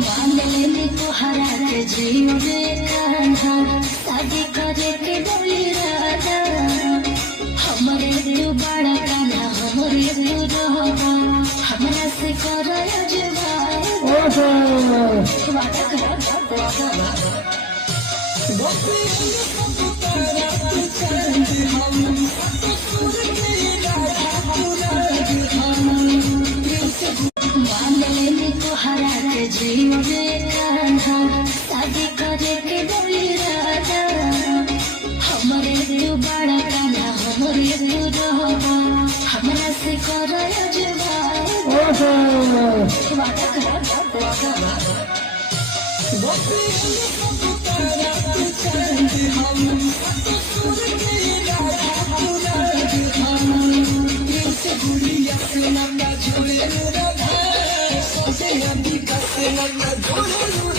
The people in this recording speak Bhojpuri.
मांगले तोहरा के जीवे कान्हा शादी करे के बोली राजा हमरे तू बड़ा कान्हा हमरे तू रहा हमरा से कर मांगले तोहरा के जीवे कान्हा शादी करे के बोली राजा हमरे तू बड़ा कान्हा हमरे तू रहा हमरा से कर Sozinha, bica, cena,